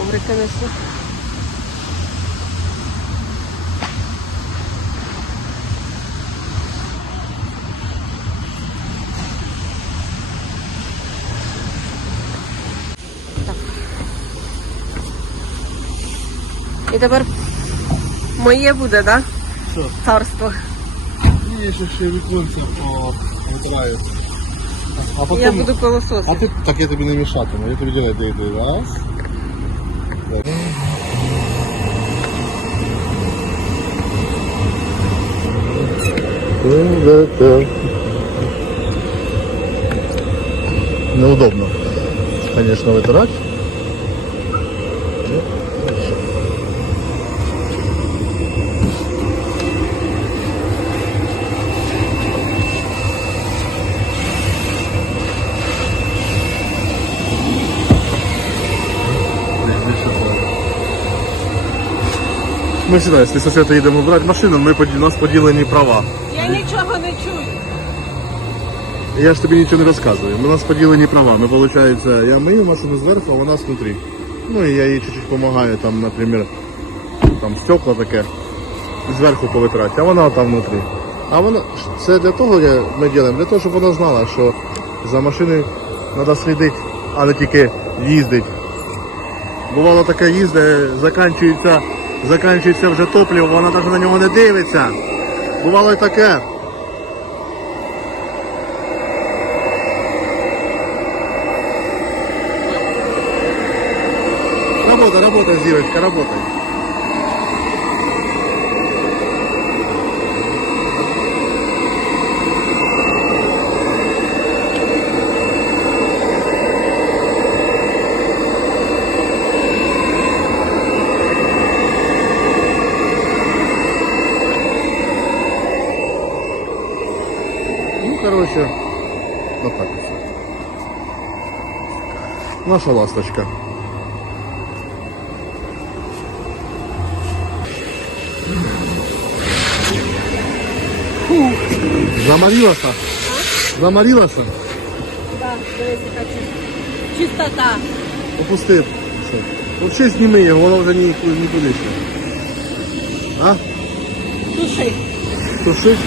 коврики несу. Так. І тепер моє буде, так? Да? Що? Царство. Ні, ще ще віконця повитираю. А потім... Я буду пилососити. А ти так я тобі не мішатиму, я тобі делаю дай дай раз. Неудобно, конечно, вытирать. Ну, хорошо. Ми сюди, з лісосвіта їдемо брати машину, ми поді- у нас поділені права. Нічого не чую. Я ж тобі нічого не розказую. У нас поділені права. Ми, виходить, я мию машину зверху, а вона внутрі. Ну і я їй чуть-чуть допомагаю, там, наприклад, там стекла таке, зверху повитрати, а вона там внутрі. А вона це для того я, ми робимо, для того, щоб вона знала, що за машиною треба слідити, а не тільки їздити. Бувало таке їздить, закінчується, закінчується вже топливо, вона навіть на нього не дивиться. Бувало і таке. Работа, работа, Зирочка, работай. Ну, короче, вот так вот Наша ласточка. Заморилася? Заморилася? Так, дивись, яка чис- чистота. Опусти. Взагалі зніми його, воно вже ні- нікуди ще. А? Суши. Тушить?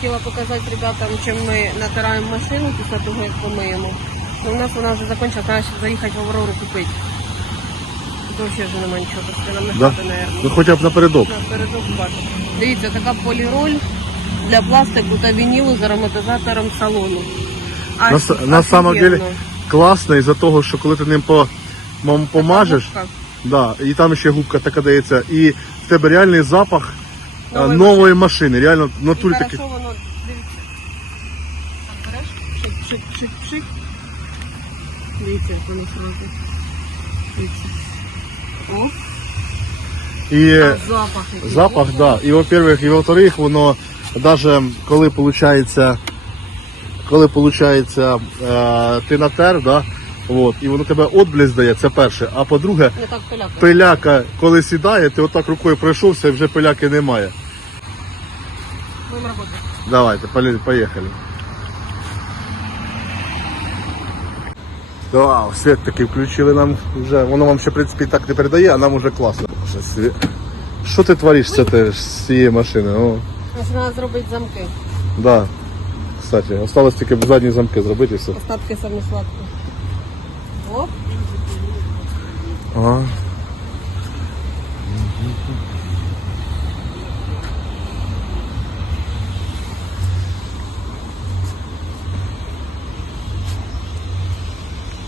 Хотіла показати ребятам, чим ми натираємо машину після того, як помиємо. Ну, у нас вона вже закінчила, треба ще заїхати в Аврору купити. Тут взагалі вже немає нічого, просто нам не Да? хватить. Ну хоча б напередок. Напередок бачу. Дивіться, така поліроль для пластику та вінілу з ароматизатором салону. На, с- на самом деле класно із-за того, що коли ти ним по, мам- помажеш, да, і там ще губка така дається, і в тебе реальний запах Нової нової машини. Реально в натурі хорошо воно, дивіться. Так, береш, шик, шик, шик, шик. Дивіться, як воно сразу. Дивіться. О, І а запах який. запах, да. І во-первых, і во-вторых, воно даже коли виходить, коли виходить, е, ти натер, да, от, і воно тебе отблеск дає, це перше. А по-друге, пиляка, коли сідає, ти отак рукою пройшовся і вже пиляки немає. Будемо працювати. Давайте, поїхали. Да, світ таки включили нам вже. Воно вам ще в принципі так не передає, а нам вже класно. Що ти твориш це ти з цієї машини? О, треба зробити замки. да. Кстати, осталось тільки задні замки зробити і все. Остатки самі сладкі. О.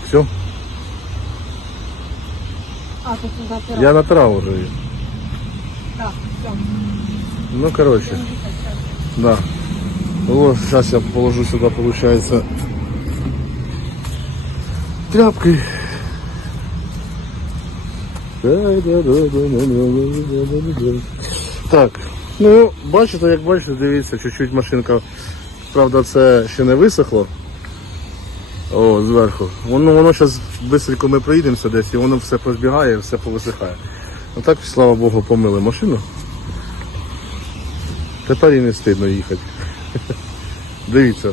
Все, а тут туди я натирав уже. Так, все. Ну, короче, да. Вот, сейчас я положу сюда, получается, тряпкой. Так, ну, бачите, як бачите, дивіться, чуть-чуть машинка, правда, це ще не висохло. О, зверху. Воно, воно зараз швидко ми проїдемося десь і воно все позбігає, все повисихає. А так, слава Богу, помили машину. Тепер і не стидно їхати. Дивіться.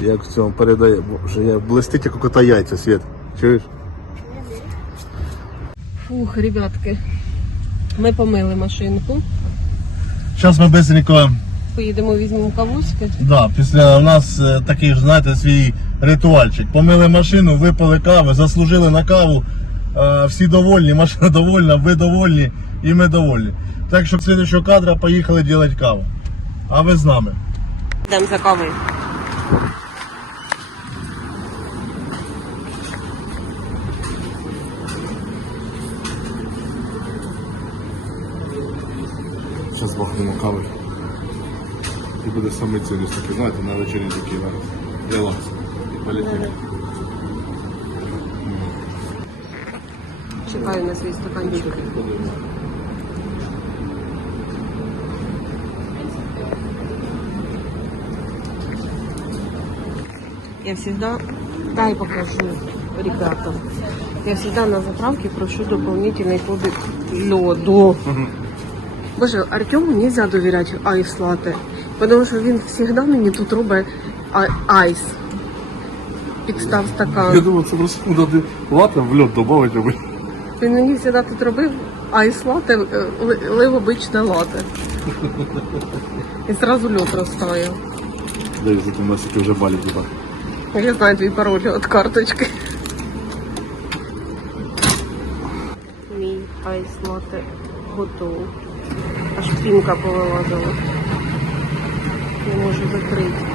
Як в цьому передає, боже, я блистить як у кота яйця, Світ. Чуєш? Фух, ребятки. Ми помили машинку. Зараз ми быстренько, Поїдемо, візьмемо кавуськи. да, після у нас е, такий ж, знаєте, свій ритуальчик. Помили машину, випили кави, заслужили на каву. Е, всі довольні, машина довольна, ви довольні і ми довольні. Так що слідчого кадра поїхали робити каву. А ви з нами. Йдемо за кавою. Зараз бахнемо кави. І буде саме цінність таке, знаєте, на вечері такий релакс. І полетіли. Чекаю на свій стаканчик. Я всегда, дай покажу ребятам. Я всегда на заправке прошу дополнительный кубик льоду. Боже, Артему нельзя доверять айс латте, потому що він всегда мені тут робить айс. Підстав стакан. Я думаю, це просто надо лати в льод додати. Він мені завжди тут робив айс латте, е, ли- лив обичне латте. І зразу льод розтає. Дивіться, у нас вже балить типа. Я знаю твій пароль від карточки. Мій айс латте готовий. Аж пінка повилазила. Не можу закрити.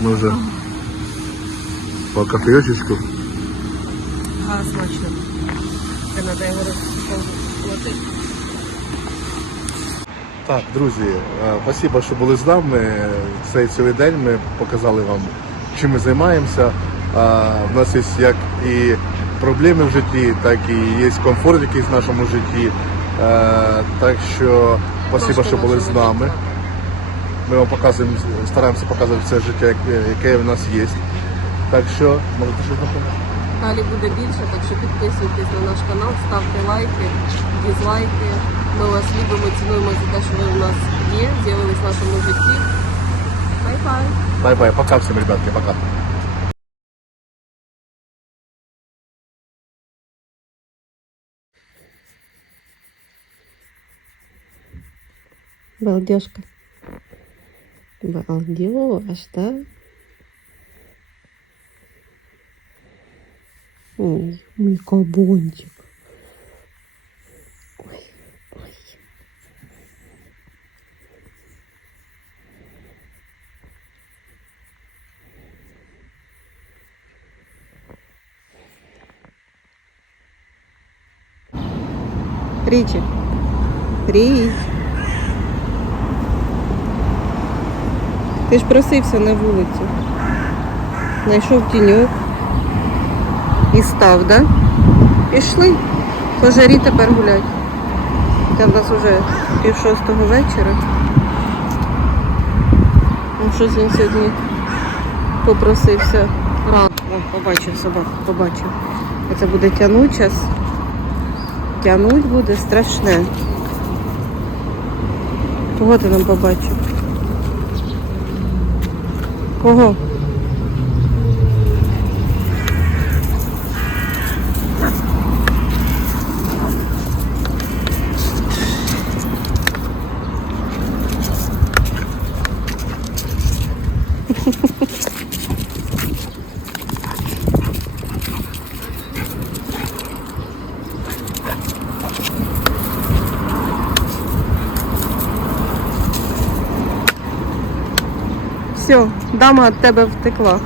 Ми вже по кофейочечку. А, смачно. Це треба його розплатити. Так, друзі, е, спасибо, що були з нами. Цей цілий день ми показали вам, чим ми займаємося. У нас є як і проблеми в житті, так і є комфорт якийсь в нашому житті. Е, Так що спасибо, що були з нами. Ми вам показуємо, стараємося показувати все життя, яке- в нас є. Так що, може, ти щось напомниш? Далі буде більше, так що підписуйтесь на наш канал, ставте лайки, дізлайки. Ми вас любимо, цінуємо за те, що ви у нас є, з'явились в нашому житті. Бай-бай! Бай-бай, пока всім, ребятки, пока. Балдежка. Балдеж, да? Ой, мой кабончик. Ой, ой. Ричи. Рич. Ти ж просився на вулицю. Знайшов тіньок і став, да? Пішли. По жарі тепер гулять. Це в нас вже пів шостого вечора. Ну, щось він сьогодні попросився рано. Побачив собаку, побачив. Оце буде тягнуть час. Тягнуть буде страшне. Кого ти нам побачив? Кого? Все, дама від тебе втекла.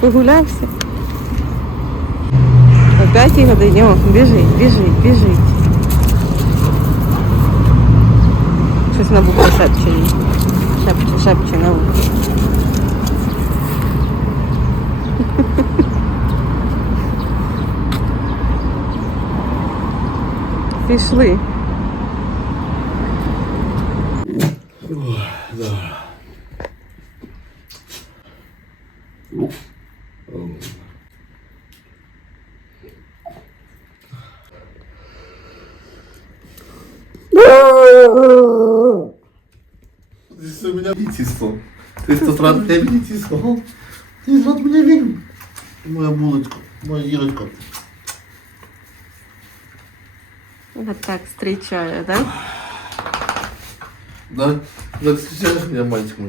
Погулявся. О п'ятій годині, о, біжить, біжить, біжить. Щось на букву шепче. Шепче, шепче на вухо. Пішли. У меня аппетитство. Ты что, сразу мне аппетитство? Ты сразу меня веришь? Моя булочка, моя Ирочка. Вот так встречаю, да? Да? Да, встречаешь мальчик мой?